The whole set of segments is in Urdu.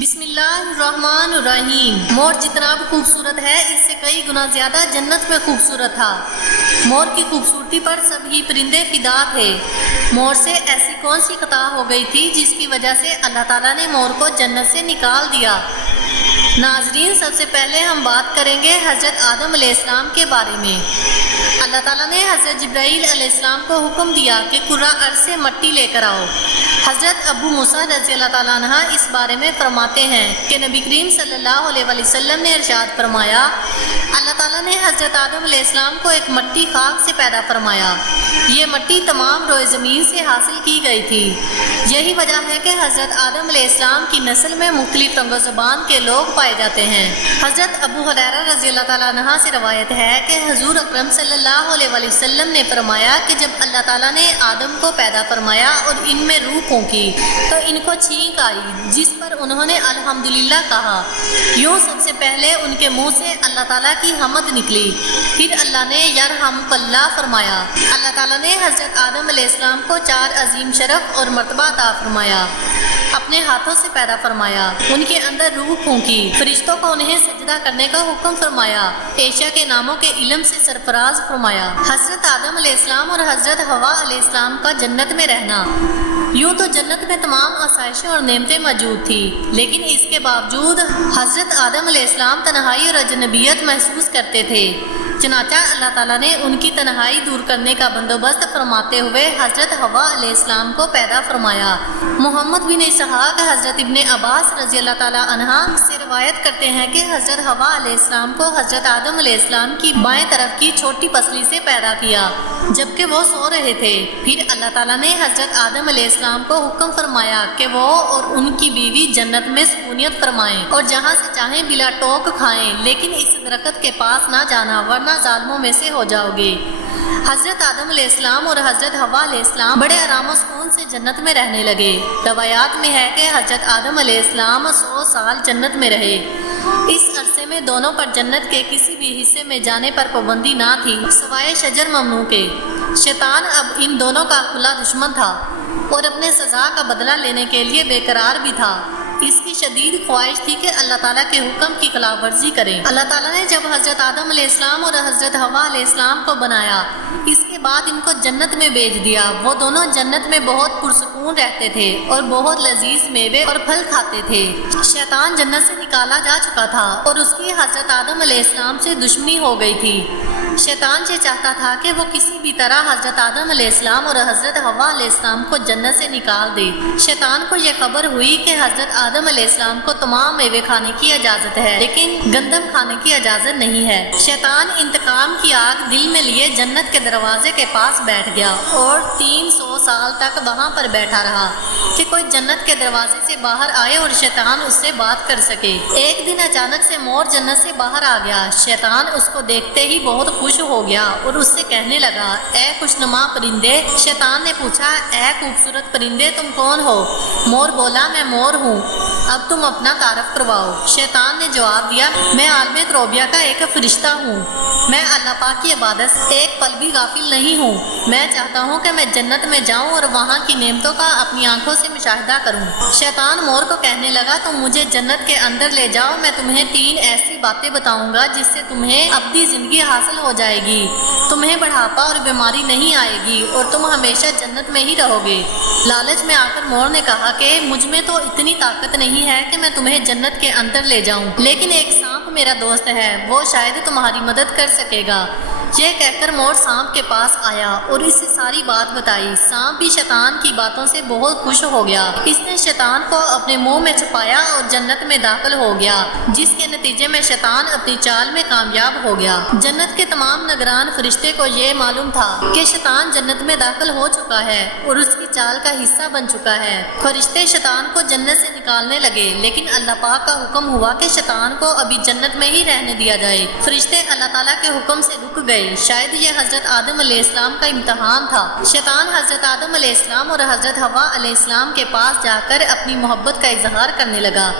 بسم اللہ الرحمن الرحیم۔ مور جتنا بھی خوبصورت ہے اس سے کئی گنا زیادہ جنت میں خوبصورت تھا۔ مور کی خوبصورتی پر سبھی پرندے فدا تھے۔ مور سے ایسی کون سی خطا ہو گئی تھی جس کی وجہ سے اللہ تعالیٰ نے مور کو جنت سے نکال دیا؟ ناظرین، سب سے پہلے ہم بات کریں گے حضرت آدم علیہ السلام کے بارے میں۔ اللہ تعالیٰ نے حضرت جبرائیل علیہ السلام کو حکم دیا کہ قرہ ارض سے مٹی لے کر آؤ۔ حضرت ابو موسیٰ رضی اللہ تعالیٰ عنہ اس بارے میں فرماتے ہیں کہ نبی کریم صلی اللہ علیہ وسلم نے ارشاد فرمایا، اللہ تعالیٰ نے حضرت آدم علیہ السلام کو ایک مٹی خاک سے پیدا فرمایا۔ یہ مٹی تمام روئے زمین سے حاصل کی گئی تھی۔ یہی وجہ ہے کہ حضرت آدم علیہ السلام کی نسل میں مختلف رنگ و زبان کے لوگ پائے جاتے ہیں۔ حضرت ابو ہریرہ رضی اللہ تعالیٰ عنہ سے روایت ہے کہ حضور اکرم صلی اللہ علیہ وسلم نے فرمایا کہ جب اللہ تعالیٰ نے آدم کو پیدا فرمایا اور ان میں روح پھونکی تو ان کو چھینک آئی، جس پر انہوں نے الحمدللہ کہا۔ یوں سب سے پہلے ان کے منہ سے اللہ تعالیٰ کی حمد نکلی، پھر اللہ نے یرحمک اللہ فرمایا۔ اللہ تعالیٰ نے حضرت آدم علیہ السلام کو 4 عظیم شرف اور مرتبہ عطا فرمایا، اپنے ہاتھوں سے پیدا فرمایا، ان کے اندر روح پھونکی، فرشتوں کو انہیں سجدہ کرنے کا حکم فرمایا، عیشا کے ناموں کے علم سے سرفراز فرمایا۔ حضرت آدم علیہ السلام اور حضرت حوا علیہ السلام کا جنت میں رہنا۔ یوں تو جنت میں تمام آسائشیں اور نعمتیں موجود تھی، لیکن اس کے باوجود حضرت آدم علیہ السلام تنہائی اور اجنبیت محسوس کرتے تھے۔ چنانچہ اللہ تعالیٰ نے ان کی تنہائی دور کرنے کا بندوبست فرماتے ہوئے حضرت حوا علیہ السلام کو پیدا فرمایا۔ محمد بن اسحاق حضرت ابن عباس رضی اللہ تعالیٰ عنہ سے روایت کرتے ہیں کہ حضرت حوا علیہ السلام کو حضرت آدم علیہ السلام کی بائیں طرف کی چھوٹی پسلی سے پیدا کیا جبکہ وہ سو رہے تھے۔ پھر اللہ تعالیٰ نے حضرت آدم علیہ السلام کو حکم فرمایا کہ وہ اور ان کی بیوی جنت میں سکونیت فرمائیں اور جہاں سے چاہیں بلا ٹوک کھائیں، لیکن اس درخت کے پاس نہ جانا ورنہ ظالموں میں سے ہو جاؤ گے۔ حضرت آدم علیہ السلام اور حضرت حوا علیہ السلام بڑے آرام و سکون سے جنت میں رہنے لگے۔ روایات میں ہے کہ حضرت آدم علیہ السلام 100 سال جنت میں رہے۔ اس عرصے میں دونوں پر جنت کے کسی بھی حصے میں جانے پر پابندی نہ تھی سوائے شجر ممنوع کے۔ شیطان اب ان دونوں کا کھلا دشمن تھا اور اپنے سزا کا بدلہ لینے کے لیے بے قرار بھی تھا۔ اس کی شدید خواہش تھی کہ اللہ تعالیٰ کے حکم کی خلاف ورزی کریں۔ اللہ تعالیٰ نے جب حضرت آدم علیہ السلام اور حضرت حوا علیہ السلام کو بنایا، اس کے بعد ان کو جنت میں بھیج دیا۔ وہ دونوں جنت میں بہت پرسکون رہتے تھے اور بہت لذیذ میوے اور پھل کھاتے تھے۔ شیطان جنت سے نکالا جا چکا تھا اور اس کی حضرت آدم علیہ السلام سے دشمنی ہو گئی تھی۔ شیطان یہ چاہتا تھا کہ وہ کسی بھی طرح حضرت آدم علیہ السلام اور حضرت حوا علیہ السلام کو جنت سے نکال دے۔ شیطان کو یہ خبر ہوئی کہ حضرت آدم علیہ السلام کو تمام میوے کھانے کی اجازت ہے لیکن گندم کھانے کی اجازت نہیں ہے۔ شیطان انتقام کی آگ دل میں لیے جنت کے دروازے کے پاس بیٹھ گیا اور 300 سال تک وہاں پر بیٹھا رہا کہ کوئی جنت کے دروازے سے باہر آئے اور شیطان اس سے بات کر سکے۔ ایک دن اچانک سے مور جنت سے باہر آ گیا۔ شیطان اس کو دیکھتے ہی بہت خوش ہو گیا اور اس سے کہنے لگا، اے خوشنما پرندے۔ شیطان نے پوچھا، اے خوبصورت پرندے تم کون ہو؟ مور بولا، میں مور ہوں، اب تم اپنا تعارف کرواؤ۔ شیطان نے جواب دیا، میں عالم کروبیا کا ایک فرشتہ ہوں، میں اللہ پاک کی عبادت سے ایک پل بھی غافل نہیں ہوں۔ میں چاہتا ہوں کہ میں جنت میں جاؤں اور وہاں کی نعمتوں کا اپنی آنکھوں سے مشاہدہ کروں۔ شیطان مور کو کہنے لگا، تم مجھے جنت کے اندر لے جاؤ، میں تمہیں 3 ایسی باتیں بتاؤں گا جس سے تمہیں ابدی زندگی حاصل ہو جائے گی، تمہیں بڑھاپا اور بیماری نہیں آئے گی اور تم ہمیشہ جنت میں ہی رہو گے۔ لالچ میں آ کر مور نے کہا کہ مجھ میں تو اتنی طاقت نہیں ہے کہ میں تمہیں جنت کے اندر لے جاؤں، لیکن ایک سانپ میرا دوست ہے، وہ شاید تمہاری مدد کر سکے گا۔ یہ کہہ کر مور سانپ کے پاس آیا اور اس سے ساری بات بتائی۔ سانپ بھی شیطان کی باتوں سے بہت خوش ہو گیا۔ اس نے شیطان کو اپنے منہ میں چھپایا اور جنت میں داخل ہو گیا، جس کے نتیجے میں شیطان اپنی چال میں کامیاب ہو گیا۔ جنت کے تمام نگران فرشتے کو یہ معلوم تھا کہ شیطان جنت میں داخل ہو چکا ہے اور اس کی چال کا حصہ بن چکا ہے۔ فرشتے شیطان کو جنت سے نکالنے لگے، لیکن اللہ پاک کا حکم ہوا کہ شیطان کو ابھی جنت میں ہی رہنے دیا جائے۔ فرشتے اللہ تعالیٰ کے حکم سے رک گئے۔ شاید یہ حضرت آدم علیہ السلام کا امتحان تھا۔ شیطان حضرت آدم علیہ السلام اور حضرت حوا علیہ السلام کے پاس جا کر اپنی محبت کا اظہار کرنے لگا۔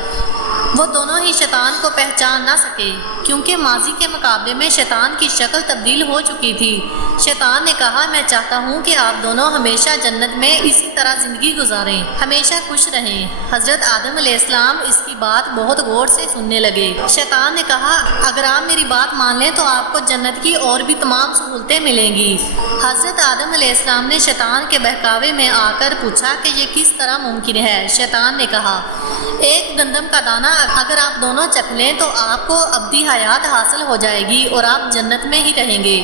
وہ دونوں ہی شیطان کو پہچان نہ سکے کیونکہ ماضی کے مقابلے میں شیطان کی شکل تبدیل ہو چکی تھی۔ شیطان نے کہا میں چاہتا ہوں کہ آپ دونوں ہمیشہ جنت میں اسی طرح زندگی گزاریں، ہمیشہ خوش رہیں۔ حضرت آدم علیہ السلام اس کی بات بہت غور سے سننے لگے۔ شیطان نے کہا اگر آپ میری بات مان لیں تو آپ کو جنت کی اور بھی تمام سہولتیں ملیں گی۔ حضرت آدم علیہ السلام نے شیطان کے بہکاوے میں آ کر پوچھا کہ یہ کس طرح ممکن ہے؟ شیطان نے کہا ایک گندم کا دانہ اگر آپ دونوں چکھ لیں تو آپ کو ابدی حیات حاصل ہو جائے گی اور آپ جنت میں ہی رہیں گے۔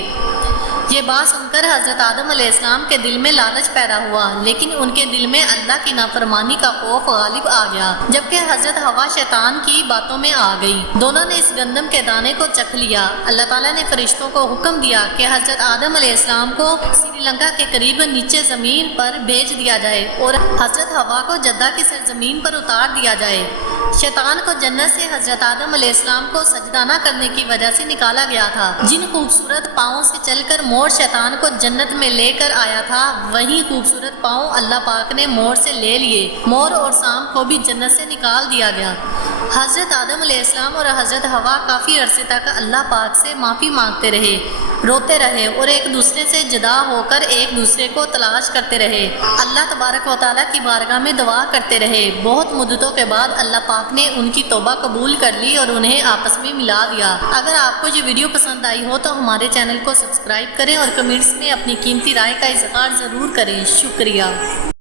یہ بات سن کر حضرت آدم علیہ السلام کے دل میں لالچ پیدا ہوا، لیکن ان کے دل میں اللہ کی نافرمانی کا خوف غالب آ گیا، جبکہ حضرت حوا شیطان کی باتوں میں آ گئی۔ دونوں نے اس گندم کے دانے کو چکھ لیا۔ اللہ تعالیٰ نے فرشتوں کو حکم دیا کہ حضرت آدم علیہ السلام کو سری لنکا کے قریب نیچے زمین پر بھیج دیا جائے اور حضرت حوا کو جدہ کی سرزمین پر اتار دیا جائے۔ شیطان کو جنت سے حضرت آدم علیہ السلام کو سجدہ نہ کرنے کی وجہ سے نکالا گیا تھا۔ جن خوبصورت پاؤں سے چل کر مور شیطان کو جنت میں لے کر آیا تھا، وہی خوبصورت پاؤں اللہ پاک نے مور سے لے لیے۔ مور اور سام کو بھی جنت سے نکال دیا گیا۔ حضرت آدم علیہ السلام اور حضرت حوا کافی عرصے تک اللہ پاک سے معافی مانگتے رہے، روتے رہے اور ایک دوسرے سے جدا ہو کر ایک دوسرے کو تلاش کرتے رہے۔ اللہ تبارک و تعالیٰ کی بارگاہ میں دعا کرتے رہے۔ بہت مدتوں کے بعد اللہ پاک نے ان کی توبہ قبول کر لی اور انہیں آپس میں ملا دیا۔ اگر آپ کو یہ ویڈیو پسند آئی ہو تو ہمارے چینل کو سبسکرائب کریں اور کمنٹس میں اپنی قیمتی رائے کا اظہار ضرور کریں۔ شکریہ۔